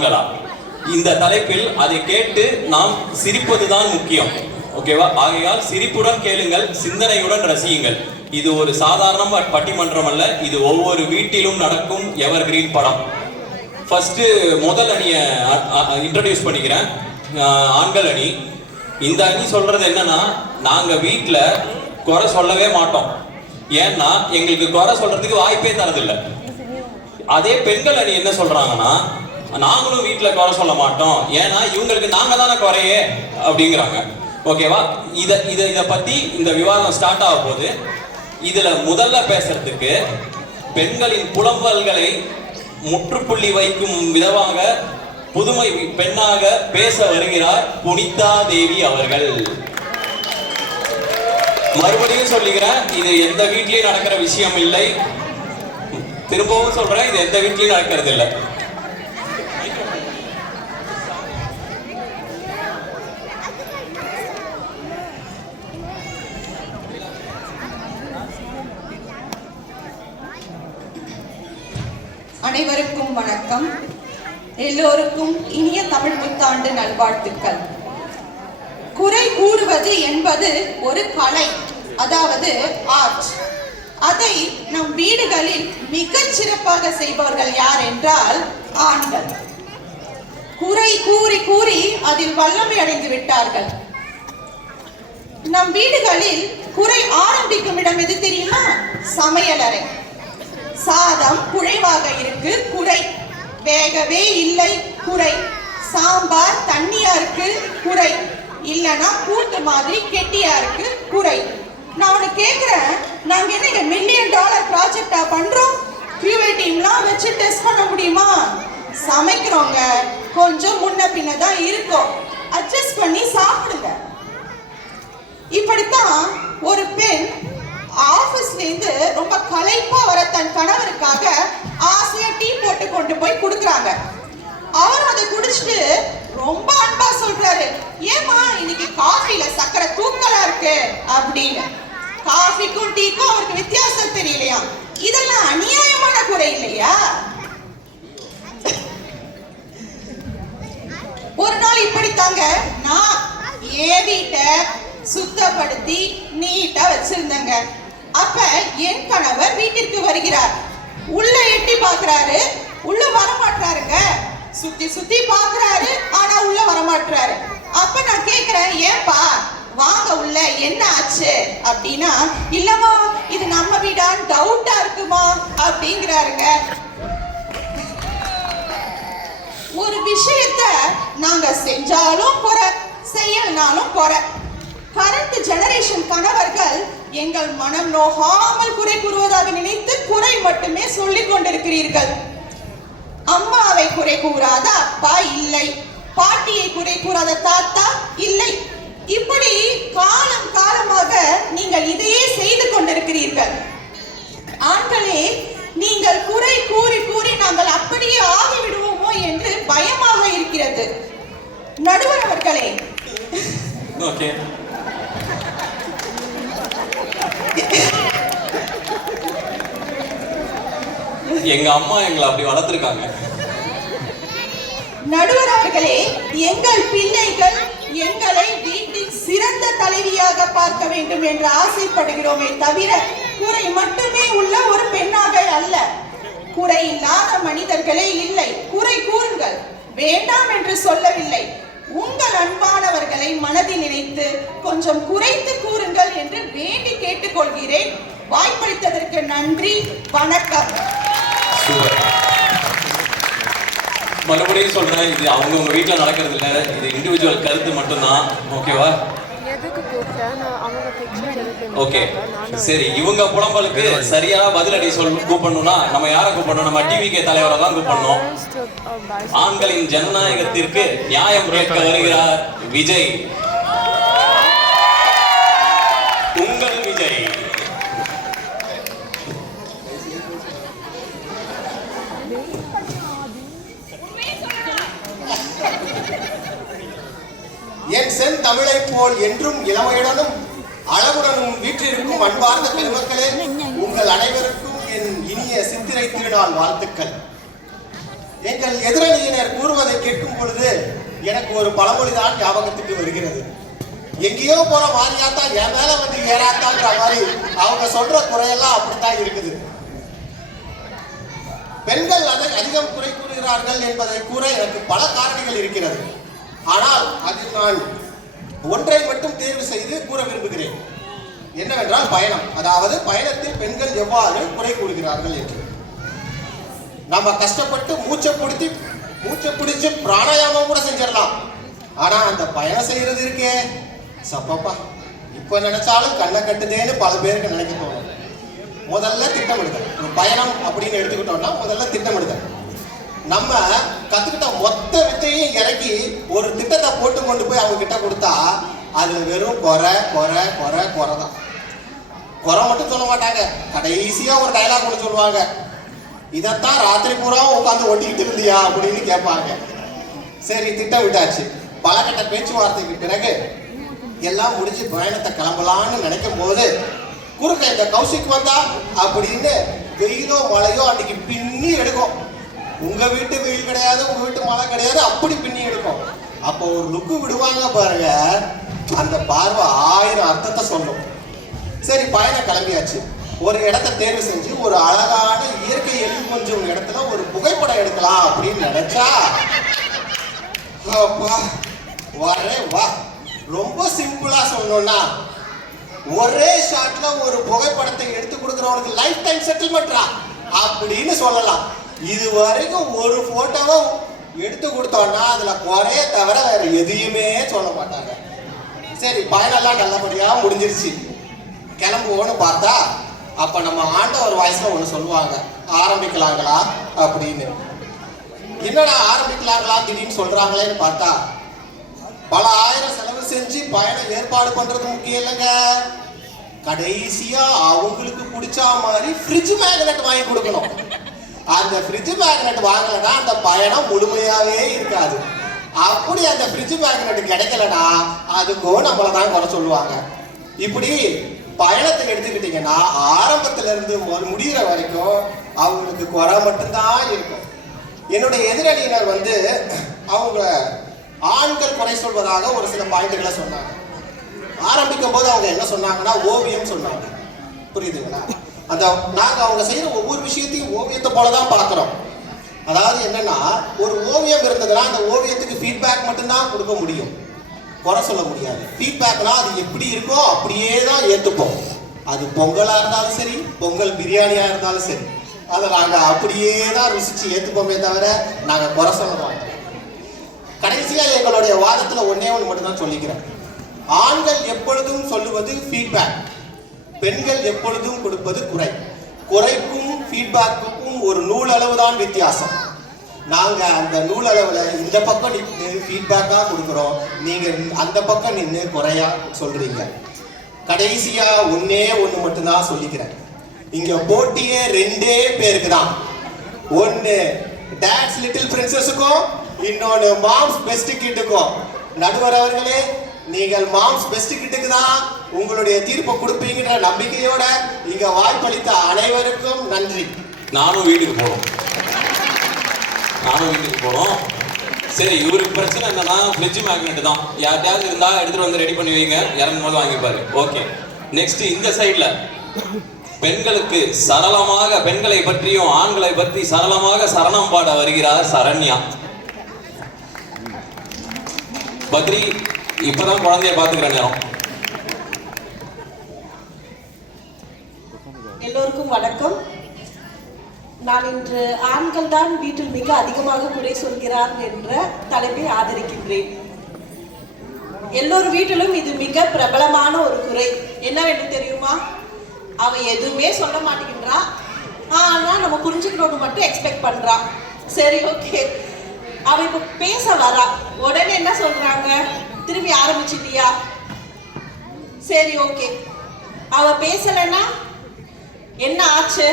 ஆண்களா? இந்த தலைப்பில் அதை கேட்டு நாம் சிரிப்பதுதான் முக்கியம். ஓகேவா? ஆகையால் சிரிப்புடன் கேளுங்கள், சிந்தனையுடன் ரசியுங்கள். இது ஒரு சாதாரண பட்டிமன்றம் அல்ல, இது ஒவ்வொரு வீட்டிலும் நடக்கும் எவர் கிரீன் படம். ஃபர்ஸ்ட் முதல் அணியை இன்ட்ரடியூஸ் பண்ணிக்கிறேன். ஆண்கள் அணி. இந்த அணி சொல்றது என்னன்னா, நாங்க வீட்டில் குறை சொல்லவே மாட்டோம். ஏன்னா எங்களுக்கு குறை சொல்றதுக்கு வாய்ப்பே தரதில்லை. அதே பெண்கள் அணி என்ன சொல்றாங்கன்னா, நாங்களும் வீட்டில் குறை சொல்ல மாட்டோம், ஏன்னா இவங்களுக்கு நாங்க தானே குறையே அப்படிங்கிறாங்க. ஓகேவா? இதை பத்தி இந்த விவாதம் ஸ்டார்ட் ஆக போகுது. இதுல முதல்ல பேசுறதுக்கு பெண்களின் புலம்பல்களை முற்றுப்புள்ளி வைக்கும் விதமாக புதுமை பெண்ணாக பேச வருகிறார் புனிதா தேவி அவர்கள். மறுபடியும் சொல்லுகிறேன், இது எந்த வீட்லயும் நடக்கிற விஷயம் இல்லை. திரும்பவும் சொல்றேன், இது எந்த வீட்லயும் நடக்கிறது இல்லை. அனைவருக்கும் வணக்கம். எல்லோருக்கும் இனிய தமிழ் புத்தாண்டு நல்வாழ்த்துக்கள். குறை கூறுவது என்பது ஒரு கலை, அதாவது ஆர்ட். அதை நம் வீடுகளில் மிகச் சிறப்பாக செய்பவர்கள் யார் என்றால் ஆண்கள். குறை கூறி கூறி அதில் வல்லமை அடைந்து விட்டார்கள். நம் வீடுகளில் குறை ஆரம்பிக்கும் இடம் எது தெரியுமா? சமையலறை. சாதம் குழைவாக இருக்கு, குறை. வேகவே இல்லை, குறை. சாம்பார் தண்ணியா இருக்கு, குறை. இல்லனா கூட்டு மாதிரி கெட்டியா இருக்கு, குறை. நான் உனக்கு கேக்குறேன், நாங்க என்ன $1 மில்லியன் ப்ராஜெக்டா பண்றோம்? QA டீம்லாம் வச்சு டெஸ்ட் பண்ண முடியுமா? சமைக்கிறோங்க, கொஞ்சம் முன்ன பின்ன தான் இருக்கும், அட்ஜஸ்ட் பண்ணி சாப்பிடுங்க. இப்படித்தான் ஒரு பெண் ஆபீஸ்ல இருந்து ரொம்ப களைப்பா வர தன் கணவருக்காக ஆசையா டீ போட்டு கொண்டு போய் கொடுக்குறாங்க. அவர் அதை குடிச்சிட்டு ரொம்ப அன்பா சொல்றாரு, ஏமா இன்னைக்கு காஃபில சக்கரை தூக்கலா இருக்கு அப்படின்னு. காஃபிக்கும் டீக்கும் அவருக்கு வித்தியாசம் தெரியலையா? இதெல்லாம் அநியாயமான குறை இல்லையா? ஒரு நாள் இப்படித்தாங்க நான் என் வீட்டை சுத்தப்படுத்தி நீட்டா வச்சிருந்தேங்க. அப்ப என் கணவர் வீட்டிற்கு வருகிறார். உள்ள எட்டி பாக்குறாரு, உள்ள வரமாட்டாருங்க. சுத்தி சுத்தி பாக்குறாரு, ஆனா உள்ள வரமாட்டாரு. அப்ப நான் கேக்குறேன், ஏன்பா வாங்க உள்ள, என்ன ஆச்சு அப்படின்னா, இல்லம்மா இது நம்ம வீடான்னு டவுட்டா இருக்குமா அப்படிங்கிறாருங்க. ஒரு விஷயத்த நாங்க செஞ்சாலும் குறை, செய்யலனாலும் குறை. கரண்ட் ஜெனரேஷன் கணவர்கள் எங்கள் மனம் நோகாமல் குறை கூறுவதாக நினைத்து குறை மட்டுமே சொல்லிக் கொண்டிருக்கிறீர்கள். அம்மாவை குறை கூறாத அப்பா இல்லை, பாட்டியை குறை கூறாத தாத்தா இல்லை. இப்படி காலம் காலமாக நீங்கள் இதையே செய்து கொண்டிருக்கிறீர்கள். ஆண்களே, நீங்கள் குறை கூறி கூறி நாங்கள் அப்படியே ஆகிவிடுவோமோ என்று பயமாக இருக்கிறது. நடுவர் அவர்களே, எங்க அம்மா எங்களை அப்படி வளர்த்திருக்காங்க. நடுவர் அவர்களே, எங்கள் பிள்ளைகள் எங்களை வீட்டின் சிறந்த தலைவியாக பார்க்க வேண்டும் என்று ஆசைப்படுகிறோமே தவிர குறை மட்டுமே உள்ள ஒரு பெண்ணாக அல்ல. குறை இல்லாத மனிதர்களே இல்லை. குறை கூறுங்கள், வேண்டாம் என்று சொல்லவில்லை. உங்கள் அன்பானவர்களை மனதில் நினைத்து கொஞ்சம் குறைத்து கூறுங்கள் என்று வேண்டி கேட்டுக்கொள்கிறேன். வாய்ப்பளித்ததற்கு நன்றி, வணக்கம். மறுபடியும் சொல்றேன், இது அவங்கவுங்க வீட்டில் நடக்கிறது இல்லை, இது இண்டிவிஜுவல் கருத்து மட்டும்தான். ஓகேவா? ஓகே, சரி. இவங்க புலம்பலுக்கு சரியா பதிலடி கூப்பிடணும்னா நம்ம யாரை கூப்பிடணும்? நம்ம டிவிகே தலைவரை தான் கூப்பிடணும். ஆண்களின் ஜனநாயகத்திற்கு நியாயம் கேட்க வருகிறார் விஜய். உங்கள் விஜய். என் சென் தமிழை போல் என்றும் இளமையுடனும் அழகுடனும் வீற்றிருக்கும் அன்பார்ந்த பெருமக்களே, உங்கள் அனைவருக்கும் என் இனிய சித்திரை திருநாள் வாழ்த்துக்கள். எங்கள் எதிரணியினர் கூறுவதை எனக்கு ஒரு பழமொழி தான் ஞாபகத்துக்கு வருகிறது. எங்கேயோ போற மாதிரியாத்தா என் மேல வந்து ஏறாத்தான்ற மாதிரி அவங்க சொல்ற குறையெல்லாம் அப்படித்தான் இருக்குது. பெண்கள் அதிகம் குறை கூறுகிறார்கள் என்பதை கூற எனக்கு பல காரணிகள் இருக்கிறது. ஆனால் அதில் நான் ஒன்றை மட்டும் தேர்வு செய்து கூற விரும்புகிறேன். என்னவென்றால் பயணம். அதாவது பயணத்தில் பெண்கள் எவ்வாறு குறை கூறுகிறார்கள் என்று. நம்ம கஷ்டப்பட்டு மூச்சை பிடிச்சு பிராணாயாமம் கூட செஞ்சிடலாம். ஆனா அந்த பயணம் செய்யறது இருக்கே சப்பப்பா, இப்ப நினைச்சாலும் கண்ணை கட்டுதேன்னு பல பேருக்கு நினைக்க தோணும். முதல்ல திட்டமிடுதல். ஒரு பயணம் அப்படின்னு எடுத்துக்கிட்டோம்னா முதல்ல திட்டமிடுதல். நம்ம கத்துக்கிட்ட மொத்த வித்தையும் இறக்கி ஒரு திட்டத்தை போட்டு கொண்டு போய் அவங்க கிட்ட கொடுத்தா அதுல வெறும் குறை தான். குறை மட்டும் சொல்ல மாட்டாங்க. கடைசியா ஒரு டைலாக் ஒன்று சொல்லுவாங்க, இதைத்தான் ராத்திரி பூரா உட்காந்து ஒட்டிக்கிட்டு இருந்தியா அப்படின்னு கேட்பாங்க. சரி, திட்டம் விட்டாச்சு. பல கட்ட பேச்சுவார்த்தைக்கு பிறகு எல்லாம் முடிஞ்சு பயணத்தை கிளம்பலான்னு நினைக்கும் போது குறுக்க இந்த கௌசிக் வந்தா அப்படின்னு வெயிலோ மழையோ அன்னைக்கு பின்னி எடுக்கும். உங்க வீட்டு வெயில் கிடையாது, உங்க வீட்டு மழை கிடையாது, அப்படி பின்னி எடுக்கும். அப்போ ஒரு லுக்கு விடுவாங்க பாருங்க, அந்த பார்வை 1000 அர்த்தத்தை சொல்லும். சரி, பயணம் கிளம்பியாச்சு. ஒரு இடத்தை தேர்வு செஞ்சு ஒரு அழகான இயற்கை எழில் கொஞ்சம் இடத்துல ஒரு புகைப்படம் எடுக்கலாம் அப்படின்னு நினைச்சா வா. ரொம்ப சிம்பிளா சொல்லணும்னா ஒரே ஷாட்ல ஒரு புகைப்படத்தை எடுத்து கொடுக்கிறவனுக்கு லைஃப் டைம் செட்டில்மெண்ட்ரா அப்படின்னு சொல்லலாம். இது வரைக்கும் ஒரு போட்டோவை எடுத்து கொடுத்தோம்னா அதுல குறைய தவிர வேற எதையுமே சொல்ல மாட்டாங்க. சரி, பயனெல்லாம் நல்லபடியா முடிஞ்சிருச்சு. கிளம்புவோன்னு பார்த்தா அப்ப நம்ம ஆண்டவர் வாய்ஸ்ல ஒண்ணு சொல்லுவாங்க, ஆரம்பிக்கலாங்களா அப்படின்னு. என்னடா ஆரம்பிக்கலாங்களா திடீர்னு சொல்றாங்களேன்னு பார்த்தா பல ஆயிரம் செலவு செஞ்சு பயணம் ஏற்பாடு பண்றது முக்கியம் இல்லைங்க. கடைசியா அவங்களுக்கு பிடிச்ச மாதிரி ஃப்ரிட்ஜ் மேக்னெட் வாங்கி கொடுக்கணும். அந்த ஃப்ரிட்ஜ் மேக்னெட் வாங்கலைன்னா அந்த பயணம் முழுமையாவே இருக்காது. அப்படி அந்த ஃப்ரிட்ஜ் மேக்னெட் கிடைக்கலன்னா அதுக்கும் நம்மளை தான் குறை சொல்லுவாங்க. இப்படி பயணத்தை எடுத்துக்கிட்டீங்கன்னா ஆரம்பத்துல இருந்து முடிகிற வரைக்கும் அவங்களுக்கு குறை மட்டும்தான் இருக்கும். என்னுடைய எதிரணியினர் வந்து அவங்க ஆண்கள் குறை சொல்வதாக ஒரு சில பாயிண்ட்களை சொன்னாங்க. ஆரம்பிக்கும் போது அவங்க என்ன சொன்னாங்கன்னா ஓவியம் சொன்னாங்க. புரியுதுங்களா? அந்த நாங்க அவங்க செய்யற ஒவ்வொரு விஷயத்தையும் ஓவியத்தை போலதான் பாக்குறோம். அதாவது என்னன்னா, ஒரு ஓவியம் இருந்ததுன்னா அந்த ஓவியத்துக்கு ஃபீட்பேக் மட்டும்தான் கொடுக்க முடியும், குறை சொல்ல முடியாது. ஃபீட்பேக்னா அது எப்படி இருக்கோ அப்படியே தான் ஏத்துப்போம். அது பொங்கலா இருந்தாலும் சரி, பொங்கல் பிரியாணியா இருந்தாலும் சரி, அதை நாங்க அப்படியே தான் ருசிச்சு ஏத்துப்போமே தவிர நாங்க குறை சொல்ல மாட்டோம். கடைசியா எங்களுடைய வாதத்துல ஒன்னே ஒன்று மட்டும் தான் சொல்லிக்கிறேன். ஆண்கள் எப்பொழுதும் சொல்லுவது ஃபீட்பேக், பெண்கள் எப்பொழுதும் கொடுப்பது குறை. குறைக்கும் ஃபீட்பேக்குக்கும் ஒரு நூலளவு தான் வித்தியாசம். நாங்க அந்த நூலளவுல இந்த பக்கம் நின்று ஃபீட்பேக்கா கொடுக்குறோம், நீங்க அந்த பக்கம் நின்று குறையா சொல்றீங்க. கடைசியா ஒன்னே ஒண்ணு மட்டும்தான் சொல்லிக்கிறேன். இங்க போட்டியே 2 பேருக்கு தான். ஒன்னு டாட்ஸ் லிட்டில் பிரின்சஸுக்கும், இன்னொன்னு மாம்ஸ் பெஸ்ட் கிட்டுக்கும். நடுவர் அவர்களே, நீங்கள் மாம்ஸ் பெஸ்ட் கிட்டுக்கு தான் உங்களுடைய தீர்ப்பை கொடுப்பீங்கன்ற நம்பிக்கையோட இங்க வாய்ப்பளித்த அனைவருக்கும் நன்றி. நானும் வீட்டுக்கு போனோம். சரி, இவருக்கு பிரச்சனை என்னன்னா ஃப்ரிட்ஜ் மேக்னெட் தான். யார்கிட்டயாவது இருந்தா எடுத்துட்டு வந்து ரெடி பண்ணி வைங்க, இறங்கும்போது வாங்கிப்பாரு. ஓகே, நெக்ஸ்ட் இந்த சைட்ல பெண்களுக்கு சரளமாக, பெண்களை பற்றியும் ஆண்களை பற்றி சரளமாக சரணம் பாட வருகிறார் சரண்யா. பத்ரி இப்பதான் குழந்தைய பாத்துக்கிற நேரம். எல்லோருக்கும் வணக்கம். நான் இன்று ஆண்கள் தான் வீட்டில் மிக அதிகமாக குறை சொல்கிறார் என்ற தலைப்பை ஆதரிக்கின்றேன். எல்லோரு வீட்டிலும் இது மிக பிரபலமான ஒரு குறை. என்னவென்று தெரியுமா? அவ எதுவுமே சொல்ல மாட்டேங்கிறா, ஆனா நம்ம புரிஞ்சுக்கணும்னு மட்டும் எக்ஸ்பெக்ட் பண்றா. சரி, ஓகே, அவ இப்ப பேச வரா, உடனே என்ன சொல்றாங்க? திரும்பி ஆரம்பிச்சிட்டியா? சரி, ஓகே. அவ பேசலைன்னா என்ன ஆச்சு?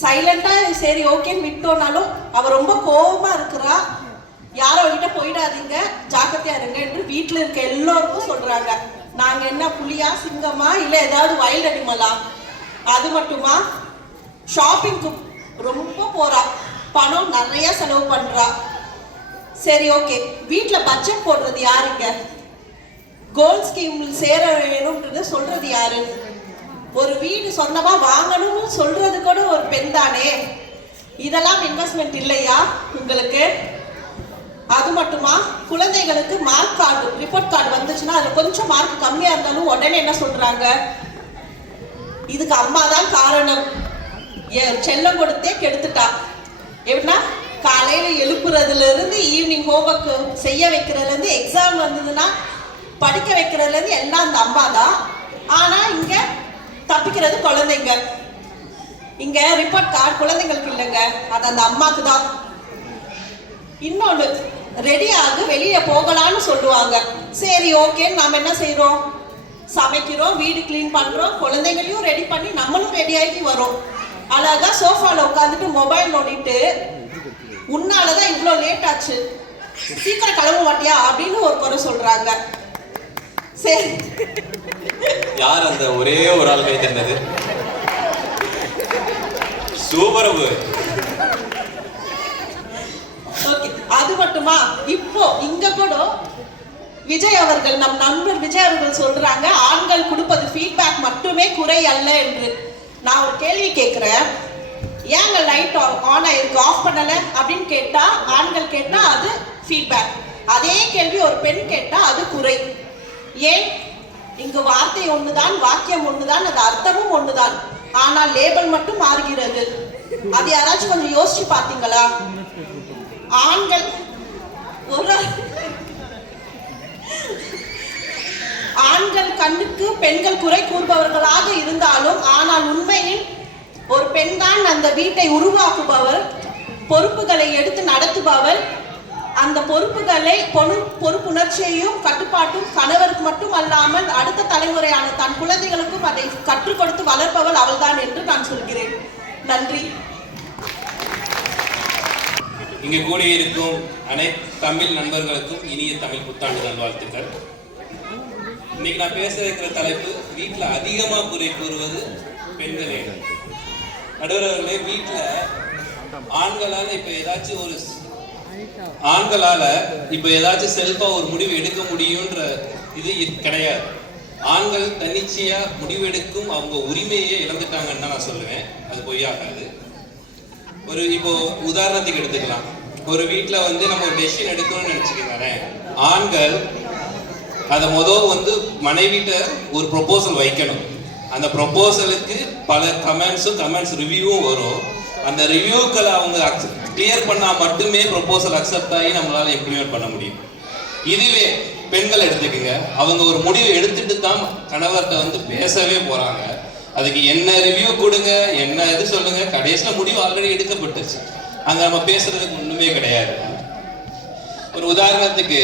சைலண்டா சரி ஓகேன்னு விட்டோம்னாலும் அவ ரொம்ப கோபமா இருக்கிறா. யாரோ கிட்ட போயிடாதீங்க, ஜாக்கிரதையா இருங்க என்று வீட்டுல இருக்க எல்லோருக்கும் சொல்றாங்க. நாங்க என்ன புலியா, சிங்கமா, இல்ல ஏதாவது வைல்ட் அனிமலா? அது மட்டுமா, ஷாப்பிங்க்கு ரொம்ப போறா, பணம் நிறைய செலவு பண்றா. சரி ஓகே, வீட்ல பட்ஜெட் போடுறது யாருங்க? கோல்ட் ஸ்கீம்ல சேர வேணும்ன்றது சொல்றது யாரு? ஒரு வீடு சொந்தமா வாங்கணும்னு சொல்றது கூட ஒரு பெண் தானே. இதெல்லாம் இன்வெஸ்ட்மெண்ட் இல்லையா உங்களுக்கு? அது மட்டுமா, குழந்தைகளுக்கு மார்க் கார்டு, ரிப்போர்ட் கார்டு வந்துச்சுன்னா அதுல கொஞ்சம் மார்க் கம்மியா இருந்தாலும் உடனே என்ன சொல்றாங்க? இதுக்கு அம்மா தான் காரணம், செல்லம் கொடுத்தே கெடுத்துட்டா. எப்படின்னா, காலையில எழுப்புறதுல இருந்து ஈவினிங் ஹோம்ஒர்க் செய்ய வைக்கிறதுல இருந்து எக்ஸாம் வந்ததுன்னா படிக்க வைக்கிறதுல இருந்து எல்லாம் அந்த அம்மா தான். ஆனா இங்க தப்பிக்கிறது குழந்தைங்க. இங்க ரிப்போர்ட் கார்டு குழந்தைங்களுக்கு இல்லைங்க, அது அந்த அம்மாக்கு தான். இன்னொன்னு, ரெடி ஆகு வெளியே போகலான்னு சொல்லுவாங்க. சரி ஓகே, நாம என்ன செய்யறோம்? சமைக்கிறோம், வீடு கிளீன் பண்றோம், குழந்தைங்களையும் ரெடி பண்ணி நம்மளும் ரெடி ஆகி வரோம். அழகா சோஃபால உட்காந்துட்டு மொபைல் நோண்டிட்டு, உன்னாலதான் இவ்வளோ லேட் ஆச்சு, சீக்கிரம் கிளம்ப மாட்டியா அப்படின்னு ஒரு குறை சொல்றாங்க. சரி, யார் அந்த ஒரே ஒரு ஆள் கை தந்தது? சூப்பரவு. ஓகே, அது மட்டுமா, இப்போ இங்க கூட விஜய் அவர்கள், நம் நண்பர் விஜய் அவர்கள் சொல்றாங்க, ஆண்கள் கொடுப்பது ஃபீட்பேக் மட்டுமே குறை அல்ல என்று. நான் ஒரு கேள்வி கேட்கிறேன், ஏங்க லைட் ஆன் ஆயிருக்கு ஆஃப் பண்ணல அப்படின்னு கேட்டா, ஆண்கள் கேட்டா அது ஃபீட்பேக். அதே கேள்வி ஒரு பெண் கேட்டா அது குறை. ஏன்? இங்கு வார்த்தை ஒண்ணுதான், வாக்கியம் ஒண்ணுதான், அது அர்த்தமும் ஒண்ணுதான், ஆனால் லேபிள் மட்டும் மாறுகிறது. அது யாராச்சும் கொஞ்சம் யோசிச்சு பாத்தீங்களா? ஆண்கள் ஆண்கள் கண்ணுக்கு பெண்கள் குறை கூறுபவர்களாக இருந்தாலும், ஆனால் உண்மையில் ஒரு பெண் தான் அந்த வீட்டை உருவாக்குபவர், பொறுப்புகளை எடுத்து நடத்துபவர். அந்த பொறுப்புகளை பொறுப்புணர்ச்சியையும் கட்டுப்பாட்டும் கணவருக்கு மட்டும் அல்லாமல் அடுத்த தலைமுறையான தன் குழந்தைகளுக்கும் அதை கற்றுக் கொடுத்து வளர்ப்பவள் அவள்தான் என்று நான் சொல்கிறேன். நன்றி. இங்கே கூடியிருக்கும் அனைத்து தமிழ் நண்பர்களுக்கும் இனிய தமிழ் புத்தாண்டு நல்வாழ்த்துக்கள். இன்னைக்கு நான் பேச இருக்கிற தலைப்பு, வீட்டில் அதிகமாக குறை கூறுவது பெண்களே. நடுவர்களே, வீட்டில் ஆண்களால் இப்போ ஏதாச்சும் செல்ஃபா ஒரு முடிவு எடுக்க முடியுன்ற இது கிடையாது. ஆண்கள் தன்னிச்சையா முடிவெடுக்கும் அவங்க உரிமையே இழந்துட்டாங்கன்னு தான் நான் சொல்லுவேன். அது பொய்யாகாது. இப்போ உதாரணத்துக்கு எடுத்துக்கலாம். ஒரு வீட்டில் நம்ம ஒரு டெசிஷன் எடுக்கணும்னு நினைச்சுக்கோங்க. ஆண்கள் அதை மனைவிட்ட ஒரு ப்ரொபோசல் வைக்கணும். அந்த ப்ரொபோசலுக்கு பல கமெண்ட்ஸ் ரிவ்யூவும் வரும். அந்த ரிவ்யூக்களை அவங்க கிளியர் பண்ணா மட்டுமே ப்ரொபோசல் அக்செப்ட் ஆகி நம்மளால இம்ப்ளிமெண்ட் பண்ண முடியும். இதுவே பெண்கள் எடுத்துக்கங்க, அவங்க ஒரு முடிவு எடுத்துட்டு தான் கணவர்கிட்ட பேசவே போறாங்க. அதுக்கு என்ன ரிவ்யூ கொடுங்க, என்ன இது சொல்லுங்க, கடைசியில் முடிவு ஆல்ரெடி எடுக்கப்பட்டுச்சு. அங்க நம்ம பேசுறதுக்கு ஒண்ணுமே கிடையாது. ஒரு உதாரணத்துக்கு,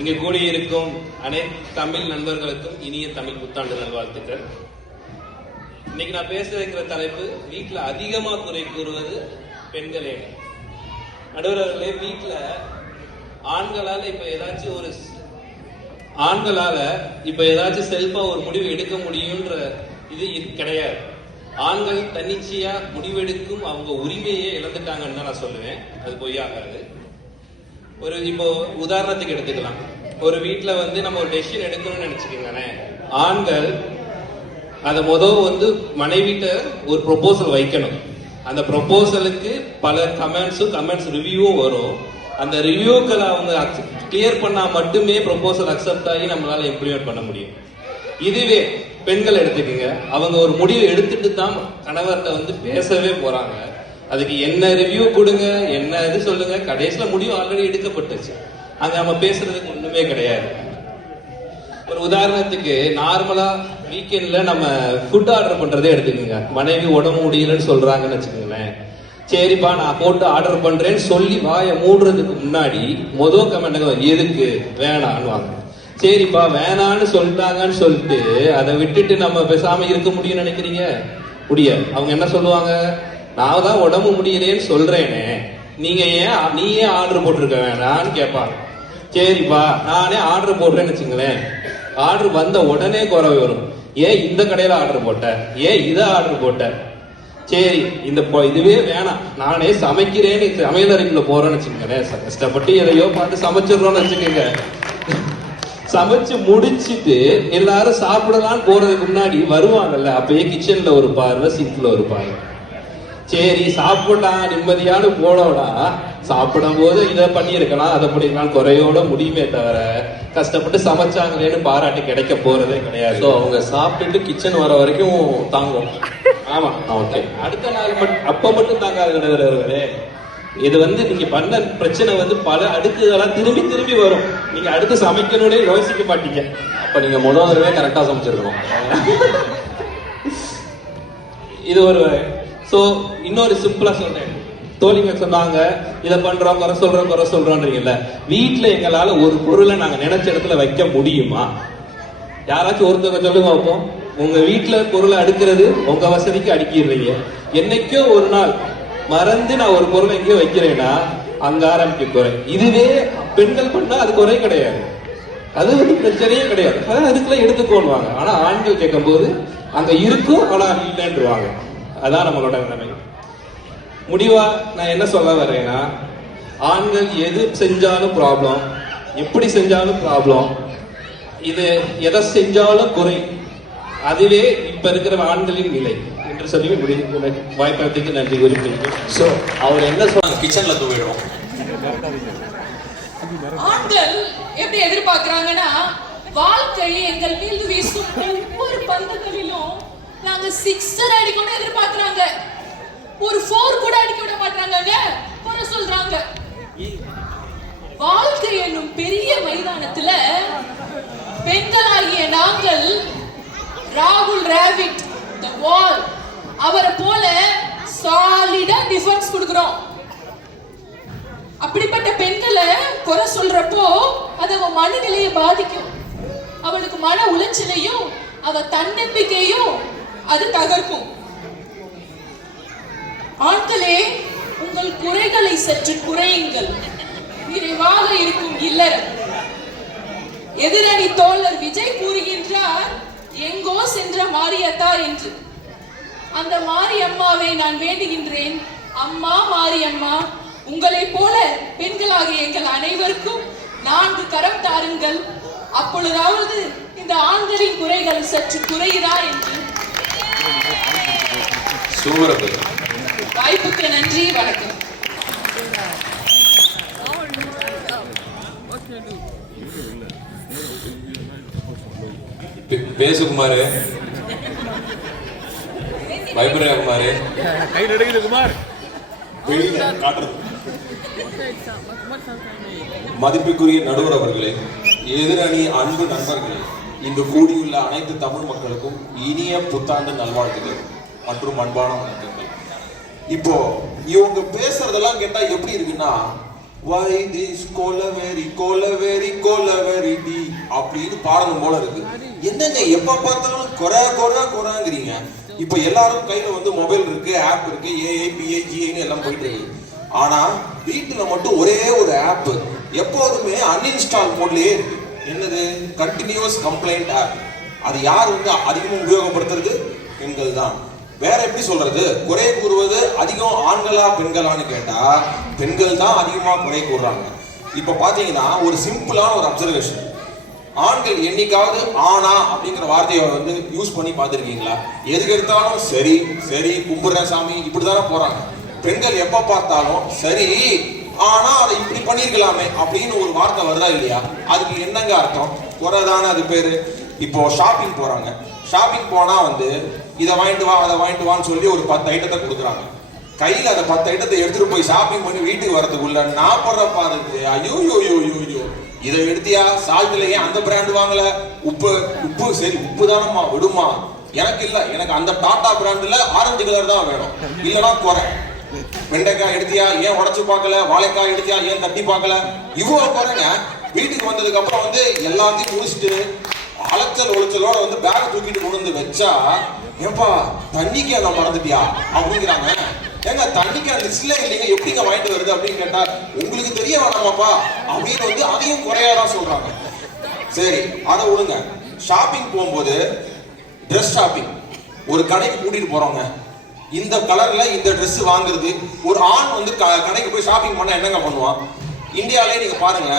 இங்க கூடியிருக்கும் அனைத்து தமிழ் நண்பர்களுக்கும் இனிய தமிழ் புத்தாண்டு நல்வாழ்த்துக்கள். இன்னைக்கு நான் பேச இருக்கிற தலைப்பு, வீட்டில் அதிகமாக குறை கூறுவது பெண்களே. நடுவர்களே, வீட்டில் ஆண்களால இப்ப ஏதாச்சும் செல்ஃபா ஒரு முடிவு எடுக்க முடியும்ன்ற இது கிடையாது. ஆண்கள் தன்னிச்சையா முடிவெடுக்கும் அவங்க உரிமையே இழந்துட்டாங்கன்னு தான் நான் சொல்லுவேன். அது பொய்யாகாது. இப்போ உதாரணத்துக்கு எடுத்துக்கலாம். ஒரு வீட்டில் நம்ம ஒரு டெசிஷன் எடுக்கணும்னு நினைச்சுக்கோங்க. ஆண்கள் அதை மனைவிட்ட ஒரு ப்ரொபோசல் வைக்கணும். அந்த ப்ரொபோசலுக்கு பல கமெண்ட்ஸ் ரிவ்யூவும் வரும். அந்த ரிவ்யூக்களை அவங்க கிளியர் பண்ணா மட்டுமே ப்ரொபோசல் அக்செப்ட் ஆகி நம்மளால இம்ப்ளிமெண்ட் பண்ண முடியும். இதுவே பெண்கள் எடுத்துக்கங்க, அவங்க ஒரு முடிவு எடுத்துட்டு தான் கணவர்கிட்ட பேசவே போறாங்க. அதுக்கு என்ன ரிவ்யூ கொடுங்க, என்ன இது சொல்லுங்க, கடைசியில முடிவு ஆல்ரெடி எடுக்கப்பட்டுச்சு. அங்க நம்ம பேசுறதுக்கு ஒண்ணுமே கிடையாது. ஒரு உதாரணத்துக்கு, நார்மலா வீக்கெண்ட்ல நம்ம ஃபுட் ஆர்டர் பண்றதே எடுத்துக்கோங்க. மனைவி உடம்பு முடியலன்னு சொல்றாங்கன்னு வச்சுக்கோங்களேன். சரிப்பா நான் போட்டு ஆர்டர் பண்றேன்னு சொல்லி வாயை மூடுறதுக்கு முன்னாடி கமெண்ட் எதுக்கு வேணான்னு வாங்க. சரிப்பா வேணான்னு சொல்லிட்டாங்கன்னு சொல்லிட்டு அதை விட்டுட்டு நம்ம பேசாம இருக்க முடியும்னு நினைக்கிறீங்க? முடியாது. அவங்க என்ன சொல்லுவாங்க, நான் தான் உடம்பு முடியலேன்னு சொல்றேனே, நீ ஏன் ஆர்டர் போட்டிருக்க வேணான்னு கேட்பாங்க. சரிப்பா நானே ஆர்டர் போடுறேன்னு வச்சுங்களேன், ஆர்டர் வந்த உடனே குறை வரும். ஏன் இந்த கடையில ஆர்டர் போட்ட, ஏன் இதை ஆர்டர் போட்ட, சரி இந்த இதுவே வேணாம் நானே சமைக்கிறேன்னு சமையல் அறைக்குள்ள போறேன்னு வச்சுக்கோங்களேன், கஷ்டப்பட்டு எதையோ பார்த்து சமைச்சிடுறோம்னு வச்சுக்கோங்க. சமைச்சு முடிச்சுட்டு எல்லாரும் சாப்பிடலான்னு போறதுக்கு முன்னாடி வருவாங்கல்ல, அப்பயே கிச்சன்ல ஒரு பார்வை, சிங்க்ல ஒரு பார்வை. சரி சாப்பிடலாம் நிம்மதியான போனோம்னா சாப்பிடும் போது இதை பண்ணியிருக்கலாம் அதை பண்ணிருக்கலாம் குறையோட முடியுமே தவிர கஷ்டப்பட்டு சமைச்சாங்களேன்னு பாராட்டு கிடைக்க போறதே கிடையாது. ஸோ அவங்க சாப்பிட்டுட்டு கிச்சன் வர வரைக்கும் தாங்கும். ஆமா, ஓகே. அடுத்த நாள் அப்ப மட்டும் தாங்காது கிடையாது. இது நீங்க பண்ண பிரச்சனை பல அடுக்குகளா திரும்பி திரும்பி வரும். நீங்க அடுத்து சமைக்கணும்னே யோசிக்க மாட்டீங்க. அப்ப நீங்க முதல் தடவை கரெக்டா சமைச்சிருக்கணும். இது ஒரு சோ இன்னொரு சிம்பிளா சொல்றேன். தோழிங்க சொன்னாங்க இதை பண்றோம் குறை சொல்றோம்ன்றீங்கல்ல, வீட்டுல எங்களால ஒரு பொருளை நாங்க நினைச்ச இடத்துல வைக்க முடியுமா? யாராச்சும் ஒருத்தவங்க சொல்லுங்க வைப்போம். உங்க வீட்டுல பொருளை அடுக்கிறது உங்க வசதிக்கு அடுக்கிடுறீங்க. என்னைக்கோ ஒரு நாள் மறந்து நான் ஒரு பொருளை எங்கேயோ வைக்கிறேன்னா அங்க ஆரம்பிக்க குறை. இதுவே பெண்கள் பண்ணா அது குறை கிடையாது, அது பிரச்சனையே கிடையாது. அதான் அதுக்குள்ள எடுத்துக்கோன்னுவாங்க. ஆனா ஆண்கள் கேட்கும் போது அங்க இருக்கும் ஆனா இல்லைன்றுவாங்க. அதான் நம்மளோட நிலைமை. முடிவா நான் என்ன சொல்ல வர்றேன்னா, ஆண்கள் எது செஞ்சாலும் ப்ராப்ளம், எப்படி செஞ்சாலும் ப்ராப்ளம், இது எதை செஞ்சாலும் குறை. அதுவே இப்ப இருக்கிற ஆண்களின் நிலை என்று சொல்லி வாய்ப்பதற்கு நன்றி குறிப்பிட்டேன். ஸோ அவர் என்ன சொன்னாங்க, கிச்சன்ல தூவிடுவோம். ஆண்கள் எப்படி எதிர்பார்க்கிறாங்கன்னா, வாழ்க்கை எங்கள் மீது வீசும் ஒவ்வொரு பந்துகளிலும் நாங்க சிக்ஸர் அடிக்கணும் எதிர்பார்க்கிறாங்க. ஒரு 4 கூட அடிக்க விட மாட்டாங்க, போன சொல்றாங்க. வாழ்க்கை என்னும் பெரிய மைதானத்துல பெண்களாகிய நாங்கள் ராகுல் டிராவிட் தி வால் அவரை போல சாலிடா டிஃபென்ஸ் கொடுக்கிறோம். அப்படிப்பட்ட பெண்களை குறை சொல்றப்போ அது அவ மனநிலையை பாதிக்கும். அவளுக்கு மன உளைச்சலையும் அவ தன்னம்பிக்கையும் அது தகர்க்கும். ஆண்களே, உங்கள் குறைகளை சற்று குறையுங்கள், நிறைவாக இருக்கும் இல்லறம். எதிரணி தோழர் விஜய் கூறுகின்றார், எங்கோ சென்ற மாரியத்தா என்று. அந்த மாரியம்மாவை நான் வேண்டுகின்றேன். அம்மா மாரியம்மா, உங்களை போல பெண்களாகிய எங்கள் அனைவருக்கும் 4 கரம் தாருங்கள். அப்பொழுதாவது இந்த ஆண்களின் குறைகள் சற்று குறையுதா என்று. வாய்ப்புக்கு நன்றி, வணக்கம். பேசுகுமாரு, பயப்படுற குமாரு, கை நடுங்குது குமார். மதிப்புக்குரிய நடுவர் அவர்களே, எதிரணி அன்பு நண்பர்களே, இங்கு கூடியுள்ள அனைத்து தமிழ் மக்களுக்கும் இனிய புத்தாண்டு நல்வாழ்த்துக்கள் மற்றும் அன்பான வணக்கங்கள். இப்போ இவங்க பேசுறதெல்லாம் கேட்டா எப்படி இருக்குன்னா, why this கொலவெறி கொலவெறி கொலவெறி டி அப்படின்னு பாடணும் போல இருக்கு. என்னங்க எப்ப பார்த்தாலும் குறைங்கிறீங்க. இப்ப எல்லாரும் கையில மொபைல் இருக்கு, ஆப் இருக்கு, ஏஐ பிஐ ஜிஐன்னு எல்லாம் போயிட்டு இருக்கு. ஆனா வீட்டுல மட்டும் ஒரே ஒரு ஆப் எப்போதுமே அன்இன்ஸ்டால் மோட்லயே இருக்கு. என்னது? Continuous complaint app. அது யார் அதிகமா உபயோகப்படுத்துறது? பெண்கள் தான். வேற எப்படி சொல்றது? குறை கூறுவது அதிகம் ஆண்களா பெண்களான்னு கேட்டா பெண்கள் தான் அதிகமா குறை கூறுறாங்க. இப்ப பாத்தீங்கன்னா ஒரு சிம்பிளான ஒரு அப்சர்வேஷன், ஆண்கள் என்னைக்காவது ஆனா அப்படிங்கிற வார்த்தையை யூஸ் பண்ணி பார்த்திருக்கீங்களா? எதுக்கு எடுத்தாலும் சரி சரி கும்பிடுறேன் சாமி இப்படிதானே போறாங்க. பெண்கள் எப்ப பார்த்தாலும் சரி ஆனா அதை இப்படி பண்ணிருக்கலாமே அப்படின்னு ஒரு வார்த்தை வருதா இல்லையா? அதுக்கு என்னங்க அர்த்தம்? குறைதானே அது பேரு. இப்போ ஷாப்பிங் போறாங்க, ஷாப்பிங் போனா இதை வாங்கிட்டு வா அதை வாங்கிட்டு வான்னு சொல்லி ஒரு 10 ஐட்டத்தை கொடுக்குறாங்க. கையில அந்த 10 ஐட்டத்தை எடுத்துட்டு போய் ஷாப்பிங் பண்ணி வீட்டுக்கு வரதுக்குள்ள நான் படுற பாருங்க, ஐயோ யோ யோ யோ யோ இதை எடுத்தியா, சால்ட்ல ஏன் அந்த பிராண்ட் வாங்கல, உப்பு சரி உப்பு தானம்மா விடுமா, எனக்கு இல்ல எனக்கு அந்த டாடா பிராண்ட்ல ஆரஞ்சு கலர் தான் வேணும், இல்லனா குறை. வெண்டைக்காய் எடுத்தியா ஏன் உடைச்சு பார்க்கல, வாழைக்காய் எடுத்தியா ஏன் தட்டி பார்க்கல, இவ்வளவு குறைங்க. வீட்டுக்கு வந்ததுக்கு அப்புறம் எல்லாத்தையும் முடிச்சுட்டு அலைச்சல் ஒளிச்சலோட பேக தூக்கிட்டு கொண்டு வச்சா, ஏன்பா தண்ணிக்கு அதை மறந்துட்டியா அப்படிங்கிறாங்க. ஏங்க தண்ணிக்கு அந்த லிஸ்ட்ல இல்லைங்க, எப்படிங்க வாங்கிட்டு வருது அப்படின்னு கேட்டா உங்களுக்கு தெரிய வேணாமாப்பா அப்படின்னு அதையும் குறையாதான் சொல்றாங்க. சரி அதை விடுங்க. ஷாப்பிங் போகும்போது ட்ரெஸ் ஷாப்பிங். ஒரு கடைக்கு கூட்டிட்டு போறோங்க, இந்த கலர்ல இந்த Dress வாங்குறது. ஒரு ஆண் வந்து கடைக்கு போய் ஷாப்பிங் பண்ண என்னங்க பண்ணுவான்? இந்தியாவிலே நீங்க பாருங்க,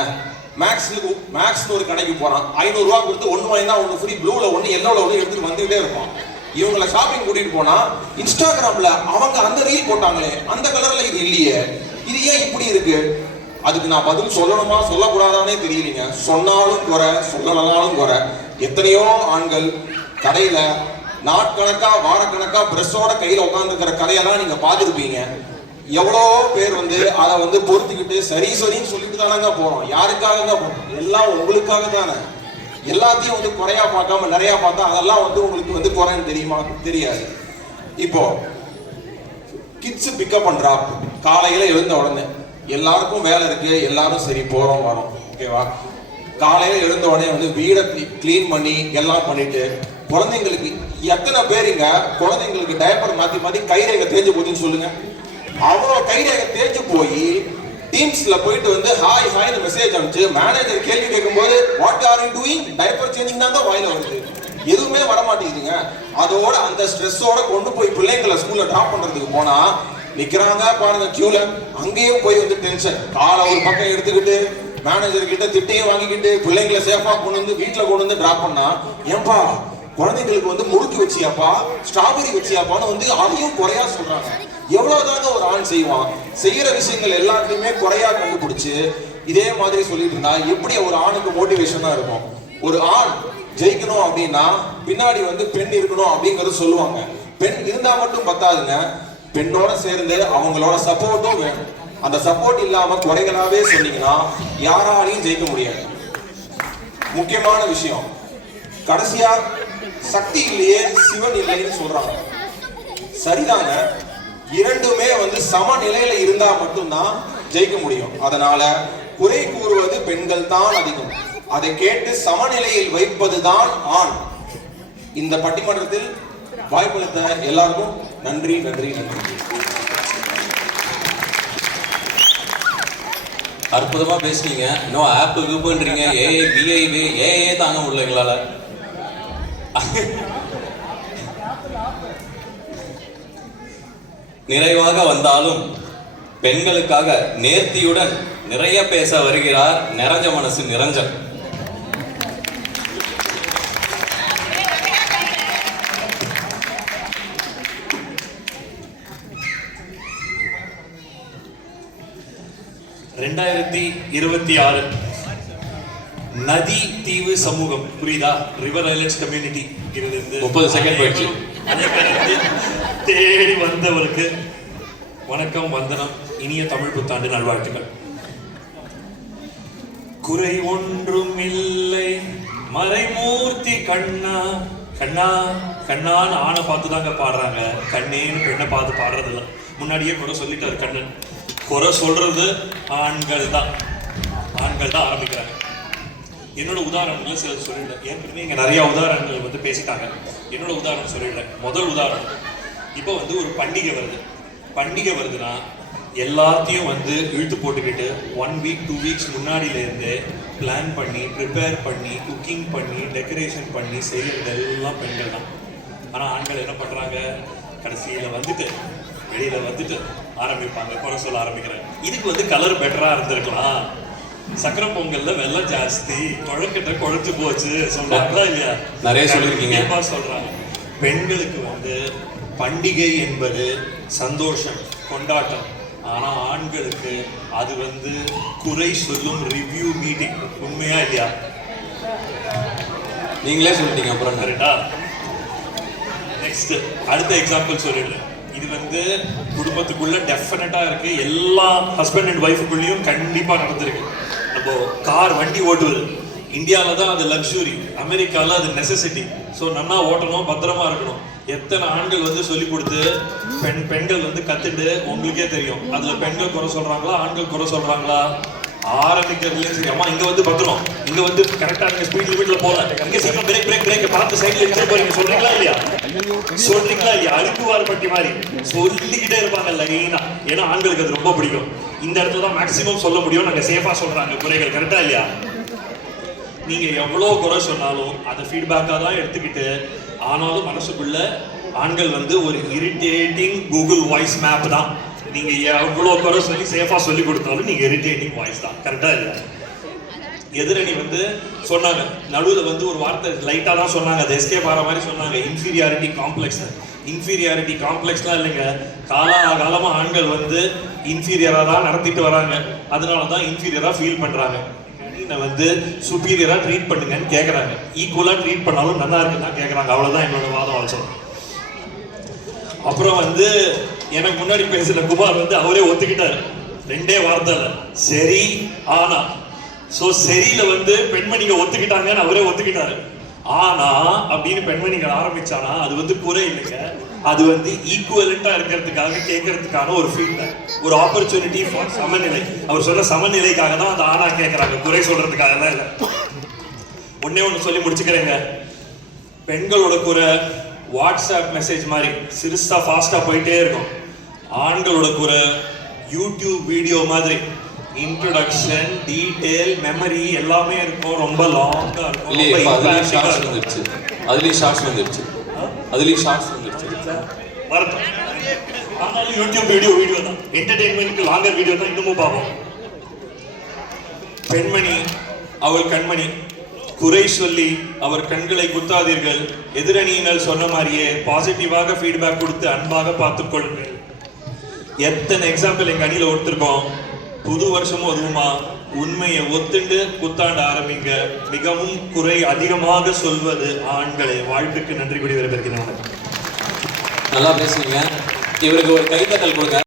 மேக்ஸ்னு ஒரு கடைக்கு போறான், 500 ரூபா கொடுத்து ஒன்று வாங்கினா ஒன்று ஃப்ரீ, ப்ளூல ஒன்று எல்லோல ஒன்று எடுத்துட்டு வந்துகிட்டே இருப்பான். இவங்களை ஷாப்பிங் கூட்டிட்டு போனா இன்ஸ்டாகிராம்ல அவங்க அந்த ரீல் போட்டாங்களே அந்த கலர்ல இது இல்லையே, இது ஏன் இப்படி இருக்கு? அதுக்கு நான் பதில் சொல்லணுமா சொல்லக்கூடாதானே தெரியலீங்க. சொன்னாலும் குறை, சொல்லலனாலும் குறை. எத்தனையோ ஆண்கள் கடையில நாட்கணக்கா வாரக்கணக்கா பிரஷோட கையில உட்காந்துருக்கிற கதையெல்லாம் நீங்க பார்த்துருப்பீங்க. எவ்வளோ பேர் வந்து அதை வந்து பொறுத்துக்கிட்டு சரி சரின்னு சொல்லிட்டு தானங்க போறோம். யாருக்காக போறோம்? எல்லாம் உங்களுக்காக தானே. எல்லாத்தையும் வந்து குறையா பார்க்காம நிறைய பார்த்தா அதெல்லாம் வந்து உங்களுக்கு வந்து குறைன்னு தெரியுமா? தெரியாது. இப்போ கிட்ஸ் பிக்கப் அண்ட் டிராப், காலையில எழுந்த உடனே எல்லாருக்கும் வேலை இருக்கு, எல்லாரும் சரி போறோம் வரோம், ஓகேவா? காலையில எழுந்த உடனே வந்து வீடை கிளீன் பண்ணி எல்லாம் பண்ணிட்டு குழந்தைங்களுக்கு எத்தனை பேருங்க குழந்தைங்களுக்கு டயப்பர் மாத்தி மாத்தி கைரேகை தேஞ்சு போச்சுன்னு சொல்லுங்க. அவ்வளோ கைரேகை தேஞ்சு போய் டீம்ஸ்ல போயிட்டு வந்து ஹாய் ஹாய்னு மெசேஜ் அனுப்பிச்சு மேனேஜர் கேள்வி கேட்கும்போது what are you doing, diaper changing தாங்க வாயில வருது, எதுவுமே வர மாட்டேங்குதுங்க. அதோட அந்த ஸ்ட்ரெஸ்ஸோட கொண்டு போய் பிள்ளைங்களை ஸ்கூல்ல டிராப் பண்றதுக்கு போனா நிக்கிறாங்க பாருங்க கியூல, அங்கேயும் போய் வந்து டென்ஷன். காலை ஒரு பக்கம் எடுத்துக்கிட்டு மேனேஜர் கிட்ட திட்டையும் வாங்கிக்கிட்டு பிள்ளைங்களை சேஃபா கொண்டு வந்து வீட்டுல கொண்டு வந்து டிராப் பண்ணா, ஏன்பா குழந்தைங்களுக்கு வந்து முறுக்கு வச்சியாப்பா ஸ்ட்ராபெரி வச்சியாப்பான்னு வந்து அதையும் குறையா சொல்றாங்க. எவ்வளவுதாங்க ஒரு ஆண் செய்வான்? செய்யற விஷயங்கள் எல்லாத்தையுமே குறையா கண்டுபிடிச்சு இதே மாதிரி சொல்லிட்டு இருந்தா எப்படி ஒரு ஆணுக்கு மோட்டிவேஷனா இருக்கும்? ஒரு ஆண் ஜெயிக்கணும் அப்படின்னா பின்னாடி வந்து பெண் இருக்கணும் அப்படிங்கறது சொல்லுவாங்க. பெண் இருந்தா மட்டும் பத்தாதுங்க, பெண்ணோட சேர்ந்து அவங்களோட சப்போர்ட்டும் வேணும். அந்த சப்போர்ட் இல்லாம குறைகளாவே சொன்னீங்கன்னா யாராலையும் ஜெயிக்க முடியாது. முக்கியமான விஷயம், கடைசியா சக்தி இல்லையே சிவன் இல்லைன்னு சொல்றாங்க. சரிதாங்க, இரண்டுமே வந்து சமநிலையில இருந்தா மட்டும்தான் ஜெயிக்க முடியும். அதனால குறை கூறுவது பெண்கள் தான் அதிகம், அதை கேட்டு சமநிலையில் வைப்பதுதான் ஆண். இந்த பட்டிமன்றத்தில் வாய்ப்பளித்த எல்லாருக்கும் நன்றி நன்றி நன்றி. அற்புதமா பேசுனீங்க. இன்னும் ஆப் பண்றீங்க, ஏஏ பிஐ ஏஏ தாங்க முடியல எங்களால. நிறைவாக வந்தாலும் பெண்களுக்காக நேர்த்தியுடன் நிறைய பேச வருகிறார் நிறைஞ்ச மனசு நிரஞ்சன். நதி தீவு சமூகம், புரியுதா? ரிவர் ஐலண்ட்ஸ் கம்யூனிட்டி இருந்து 30 செகண்ட் போயிடுச்சு. தேடி வந்தவருக்கு வணக்கம், வந்தனம், இனிய தமிழ் புத்தாண்டு நல்வாழ்த்துக்கள். குறை ஒன்றும் இல்லை மறைமூர்த்தி கண்ணா கண்ணா கண்ணான்னு ஆணை பார்த்து தாங்க பாடுறாங்க, கண்ணேன்னு பெண்ணை பார்த்து பாடுறதில்ல. முன்னாடியே குறை சொல்லிட்டாரு கண்ணன். குறை சொல்றது ஆண்கள் தான் ஆரம்பிக்கிறாங்க. என்னோட உதாரணங்களை சில சொல்லிடுறேன். ஏற்கனவே இங்கே நிறைய உதாரணங்கள் வந்து பேசிட்டாங்க. என்னோட உதாரணம் சொல்லிடுறேன். முதல் உதாரணம், இப்போ வந்து ஒரு பண்டிகை வருதுன்னா எல்லாத்தையும் வந்து இழுத்து போட்டுக்கிட்டு 1 வீக் 2 வீக்ஸ் முன்னாடியிலேருந்து பிளான் பண்ணி ப்ரிப்பேர் பண்ணி குக்கிங் பண்ணி டெக்கரேஷன் பண்ணி செய்யறதெல்லாம் பெண்கள் தான். ஆனால் ஆண்கள் என்ன பண்ணுறாங்க, கடைசியில் வந்துட்டு வெளியில் வந்துட்டு ஆரம்பிப்பாங்க, குறை சொல்ல ஆரம்பிக்கிறாங்க. இதுக்கு வந்து கலர் பெட்டராக இருந்திருக்கலாம், சக்கரை பொங்கல்ல வெள்ளம் ஜாஸ்தி, குழக்கட்டை குழச்சு போச்சு சொல்றாங்களா இல்லையா? நிறைய சொல்லிருக்கீங்க. சொல்றாங்க. பெண்களுக்கு வந்து பண்டிகை என்பது சந்தோஷம், கொண்டாட்டம். ஆனா ஆண்களுக்கு அது வந்து குறை சொல்லும் ரிவ்யூ மீட்டிங். உண்மையா இல்லையா? நீங்களே சொல்லிட்டீங்க. அப்புறம் கரெக்டா? நெக்ஸ்ட் அடுத்த எக்ஸாம்பிள் சொல்லிடுறேன். இது வந்து குடும்பத்துக்குள்ள டெஃபினட்டா இருக்கு, எல்லா ஹஸ்பண்ட் அண்ட் ஒய்ஃபுக்குள்ளேயும் கண்டிப்பா நடந்திருக்கு. நம்ம கார் வண்டி ஓட்டுவது இந்தியாவில் தான் அது லக்ஸுரி, அமெரிக்காவில் அது நெசசிட்டி. ஸோ நல்லா ஓட்டணும், பத்திரமா இருக்கணும். எத்தனை ஆண்கள் வந்து சொல்லி கொடுத்து பெண்கள் வந்து கத்துட்டு உங்களுக்கே தெரியும். அதுல பெண்கள் குறை சொல்றாங்களா ஆண்கள் குறை சொல்றாங்களா? ஆரம்பிக்கிறதுலேயும் சரி, அம்மா இங்க வந்து பத்திரம், இங்க வந்து கரெக்டா நீங்க ஸ்பீட் லிமிட்ல போல, இங்க சீக்கிரம் பிரேக் பார்த்து சைட்ல வச்சு போறீங்க, சொல்றீங்களா இல்லையா? அழுக்குவார் பட்டி மாதிரி சொல்லிக்கிட்டே இருப்பாங்க லைனா. ஏன்னா ஆண்களுக்கு அது ரொம்ப பிடிக்கும். இந்த இடத்துல தான் மேக்சிமம் சொல்ல முடியும். நாங்க சேஃபா சொல்றாங்க குறைகள், கரெக்டா இல்லையா? நீங்க எவ்வளவு குறை சொன்னாலும் அதை ஃபீட்பேக்கா தான் எடுத்துக்கிட்டு ஆனாலும் மனசுக்குள்ள ஆண்கள் வந்து ஒரு இரிட்டேட்டிங் கூகுள் வாய்ஸ் மேப் தான். நீங்க எவ்வளோ குறை சொல்லி சேஃபா சொல்லி கொடுத்தாலும் நீங்க இரிட்டேட்டிங் வாய்ஸ் தான். கரெக்டா இல்லை? எதிரணி வந்து சொன்னாங்க, நடுவில் வந்து ஒரு வார்த்தை லைட்டாக தான் சொன்னாங்க, அது எஸ்கேப் ஆகிற மாதிரி சொன்னாங்க, இன்ஃபீரியாரிட்டி காம்ப்ளெக்ஸ். இன்ஃபீரியாரிட்டி காம்ப்ளெக்ஸ்லாம் இல்லைங்க, காலமாக ஆண்கள் வந்து இன்ஃபீரியராக தான் நடத்திட்டு வராங்க, அதனால தான் இன்ஃபீரியராக ஃபீல் பண்ணுறாங்க. நீங்க வந்து சுப்பீரியராக ட்ரீட் பண்ணுங்கன்னு கேட்குறாங்க, ஈக்குவலாக ட்ரீட் பண்ணாலும் நல்லா இருக்குன்னு தான் கேட்குறாங்க. அவ்வளோதான் என்னோட வாதம் ஆல்சோ. அப்புறம் வந்து எனக்கு முன்னாடி பேசின குமார் வந்து அவரே ஒத்துக்கிட்டாரு, 2 வார்த்தை இல்லை, சரி ஆனா. ஸோ சரியில வந்து பெண்மணிங்க ஒத்துக்கிட்டாங்கன்னு அவரே ஒத்துக்கிட்டாரு. ஆனா அப்படின்னு பெண்மணிகள் ஆரம்பிச்சானா அது வந்து குறை இல்லைங்க, அது வந்து ஈக்குவலண்டா இருக்கிறதுக்காக கேட்கறதுக்கான ஒரு ஃபீட்பேக், ஒரு ஆப்பர்ச்சுனிட்டி ஃபார் சமநிலை. அவர் சொன்ன சமநிலைக்காக தான் அந்த ஆனா கேட்கறாங்க, குறை சொல்றதுக்காக தான் இல்லை. ஒண்ணு சொல்லி முடிச்சுக்கிறேங்க, பெண்களோட குறை வாட்ஸ்அப் மெசேஜ் மாதிரி சிறுசா ஃபாஸ்டா போயிட்டே இருக்கும். ஆண்களோட குறை யூடியூப் வீடியோ மாதிரி இன்ட்ரோடக்ஷன், டீடைல், மெமரி எல்லாமே இருக்கும், ரொம்ப லாங்கா இருக்கும். இல்லையே, அதுலயும் ஷார்ட்ஸ் வந்துருச்சு, அதுலயும் ஷார்ட்ஸ் வந்துருச்சு, அதுலயும் ஷார்ட்ஸ் வந்துருச்சு. வரட்டும், ஆனாலும் யூடியூப் வீடியோ தான், என்டர்டெயின்மெண்ட்க்கு லாங்கர் வீடியோ தான் இன்னமும் பார்ப்போம். பெண்மணி அவள் கண்மணி, குறை சொல்லி அவர் கண்களை குத்தாதீர்கள். எதிரணியினர் சொன்ன மாதிரியே பாசிட்டிவாக ஃபீட்பேக் கொடுத்து அன்பாக பார்த்துக் கொள்ளுங்கள். எத்தனை எக்ஸாம்பிள் எங்க அணியில ஒருத்தருக்கோம். புது வருஷமும் அதுவுமா உண்மையை ஒத்துண்டு புத்தாண்டு ஆரம்பிங்க. மிகவும் குறை அதிகமாக சொல்வது ஆண்களே. வாழ்த்துக்கு நன்றி கூடி விடைபெறுகிறேன். நல்லா பேசுறீங்க. இவருக்கு ஒரு கைத்தட்டல் கொடுங்க.